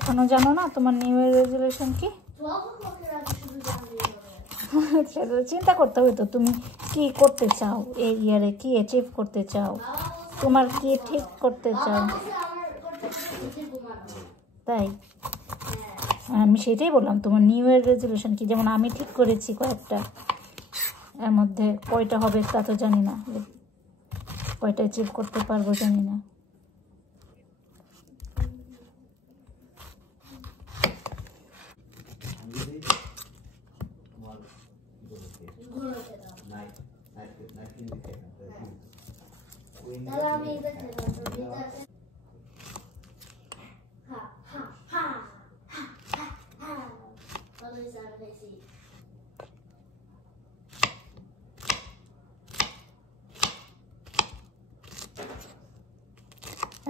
এখনো জানো না তোমার নিউ ইয়ার রেজুলেশন কি? সেটা চিন্তা করতে হবে তো, তুমি কি করতে চাও এই ইয়ারে, কি অ্যাচিভ করতে চাও, তোমার কি ঠিক করতে চাও। তাই আমি সেটাই বললাম, তোমার নিউ ইয়ার রেজুলেশন কি? যেমন আমি ঠিক করেছি কয়েকটা, এর মধ্যে কয়টা হবে তা তো জানি না, কয়টা অ্যাচিভ করতে পারবো জানি না।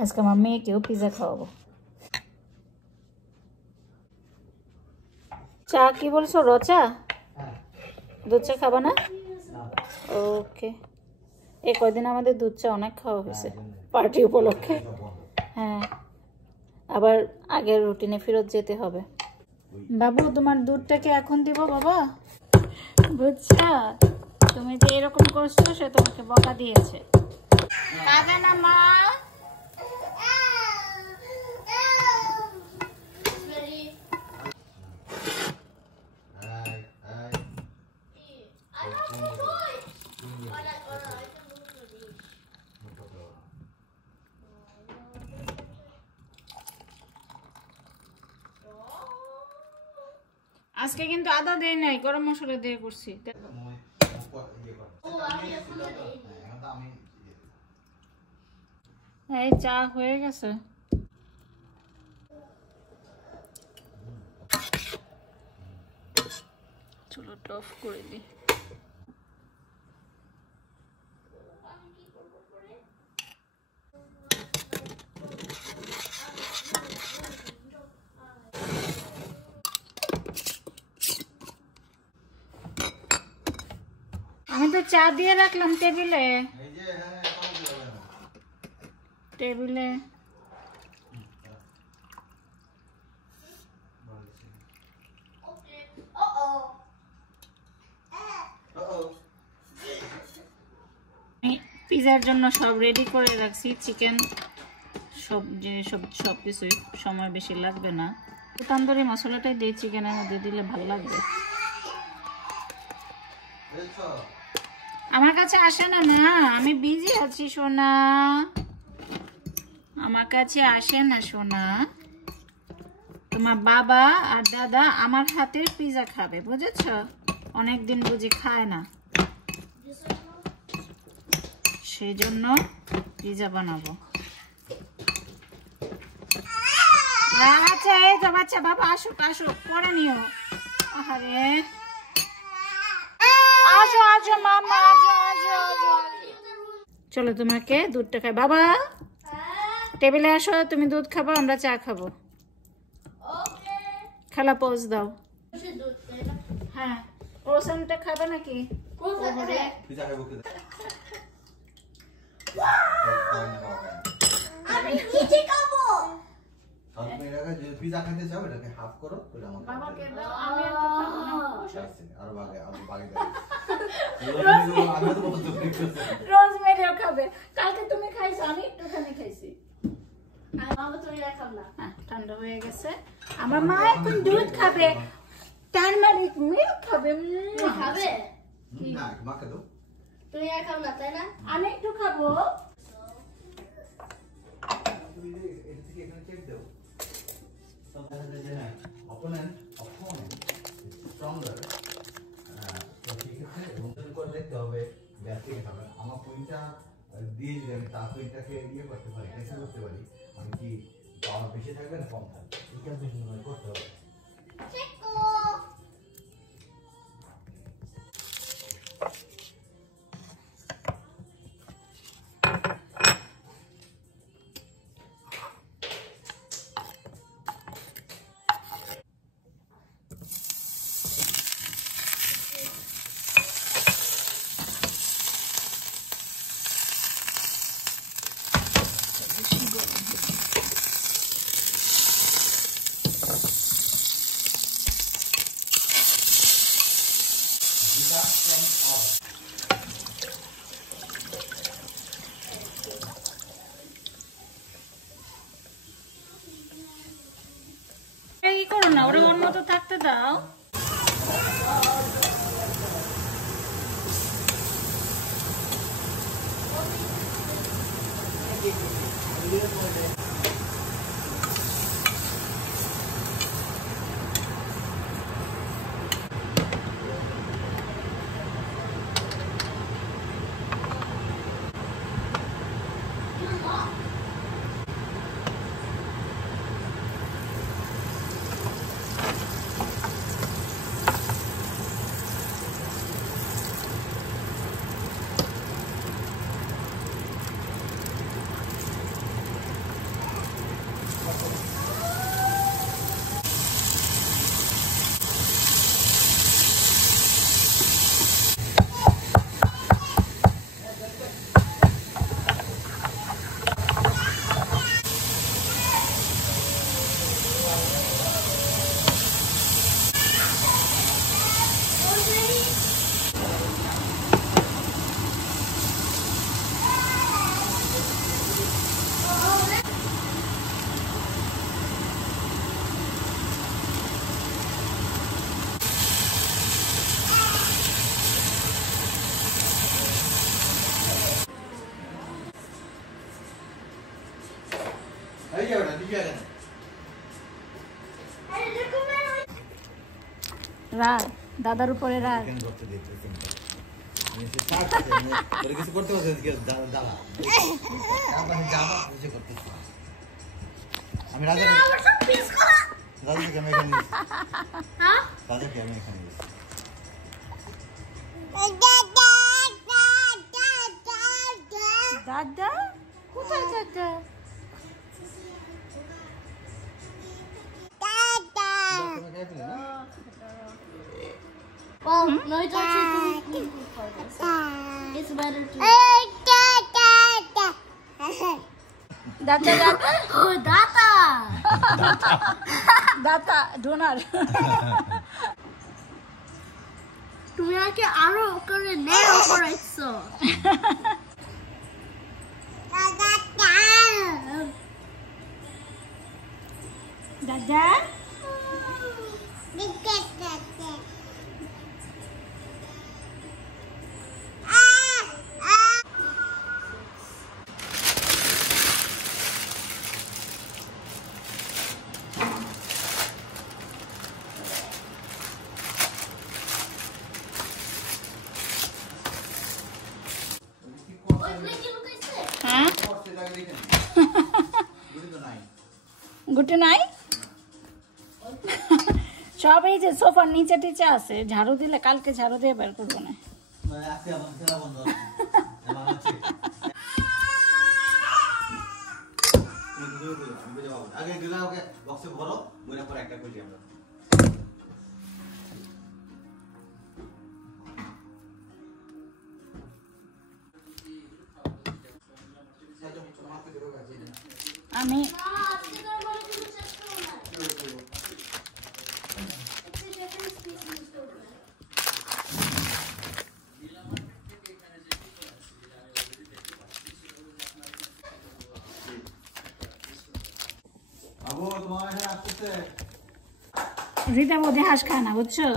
আজকে আমার মেয়েকেও পিজা খাওয়াবো। চা কি বলছো? রচা? দুধ চা খাবা না? ওকে। এই কয়দিন আমাদের দুধ চা অনেক খাওয়া হয়েছে পার্টি উপলক্ষে। হ্যাঁ, আবার আগের রুটিনে ফেরত যেতে হবে। বাবু তোমার দুধটাকে এখন দিব বাবা? বুঝছা, তুমি যে এরকম করছো সে তোমাকে বকা দিয়েছে। খাবে না মা? আজকে কিন্তু আদা দেই নাই, গরম মশলা দিয়ে করছি। এই চা হয়ে গেছে। চলো অফ করে দিই। আমি তো চা দিয়ে রাখলাম টেবিলে। টেবিলে পিজার জন্য সব রেডি করে রাখছি, চিকেন সব কিছুই, সময় বেশি লাগবে না। তান্দুরি মশলাটাই দিয়ে চিকেনের মধ্যে দিলে ভালো লাগবে। আমার কাছে আসে না মা, আমি বিজি আছি সোনা, আমার কাছে আসে না সোনা। তোমার বাবা আর দাদা আমার হাতের পিজা খাবে, বুঝেছ? অনেকদিন বুঝি খায় না, সেই জন্য পিজা বানাবো। আচ্ছা এই তো বাচ্চা, বাবা আসুক আসুক, পরে নিও। আরে আসো আসো মামা, আসো আসো আসো। চলো তোমাকে দুধটা খাই। বাবা টেবিলে আসো, তুমি দুধ খাবো, আমরা চা খাবো। খেলা পোজ দাও। হ্যাঁ, ক্রোসানটা খাবে নাকি? আমি নিজে খাবো। তুমি এটাকে যে পিজা খেতে চাও এটাকে হাফ করো, ওটা আমাকে বাবাকে দাও, আমি একটা খাবো না। আর বাগে দাও। আমি তো বলতে পারছি রোজমেরিও খাবে, কালকে তুমি খাইছো, আমি একটুখানি খাইছি। আর বাবা তুমি খাও না। হ্যাঁ, ঠান্ডা হয়ে গেছে। আমার মা এখন দুধ খাবে, টারমারিক মিল্ক খাবে। খাবে না, মাকে দাও। তুমি আর খাও না, তাই না? আমি একটু খাবো। এটা থেকে এখানে চেক দাও। অপোনেন্ট স্ট্রঙ্গার, তো সেক্ষেত্রে করে দেখতে হবে ব্যাট থেকে খাবে। আমার পয়েন্টটা দিয়ে যদি আমি তার পয়েন্টটাকে ইয়ে করতে পারি, ক্যান্সেল করতে পারি, আমি কি পাওয়ার বেশি থাকবে না কম থাকবে, এই ক্যালকুলেশন করতে হবে। কি করো না, ওরা ওর মতো থাকতে দাও। রাগ, দাদার উপরে রাগ। আমি রাজা দাদা কোথায় দাদা? Well, no, it's actually too cool for this. It's better to. দাদা দাদা Oh, Data! দাদা ডোনার। তুমি আগে আরো করে নেড়ো করেছো। দাদা হ্যাঁ গুটি নাই সব। এই যে সোফার নিচে টিচে আছে, ঝাড়ু দিলে কালকে ঝাড়ু দিয়ে বের করবো না। আগে দিলা ওকে বক্সে ভরো, বইরা পরে একটা করি আমরা। আমি রিতা বোধে হাঁস খায় না, বুঝছো?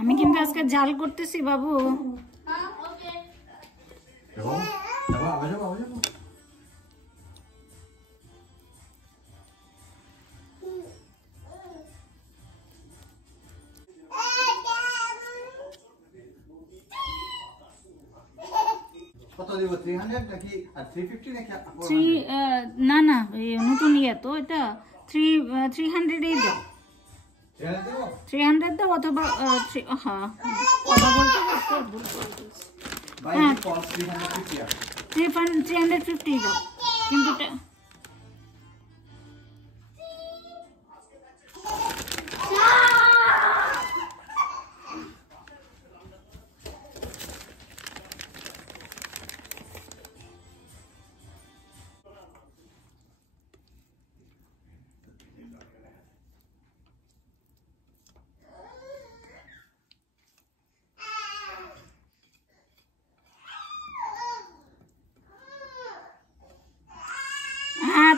আমি কিন্তু আজকে জাল করতেছি বাবু। কত দিব? 300 নাকি আর 350 নাকি? না না, এই নতুন ইয়ে তো, এটা 300 এই দাও। 300 দাও অথবা হ্যাঁ কথা বলতে ভুল করে দিয়েছি। হ্যাঁ 350 দাও কিন্তু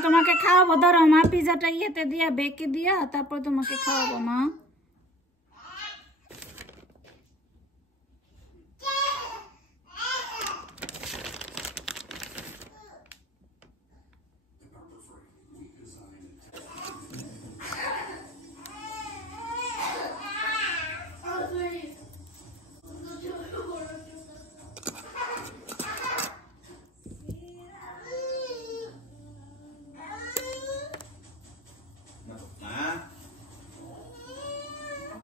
তোমাকে খাওয়াবো, ধরো মা পিজাটা ইয়েতে দিয়া বেকে দিয়া তারপর তোমাকে খাওয়াবো মা।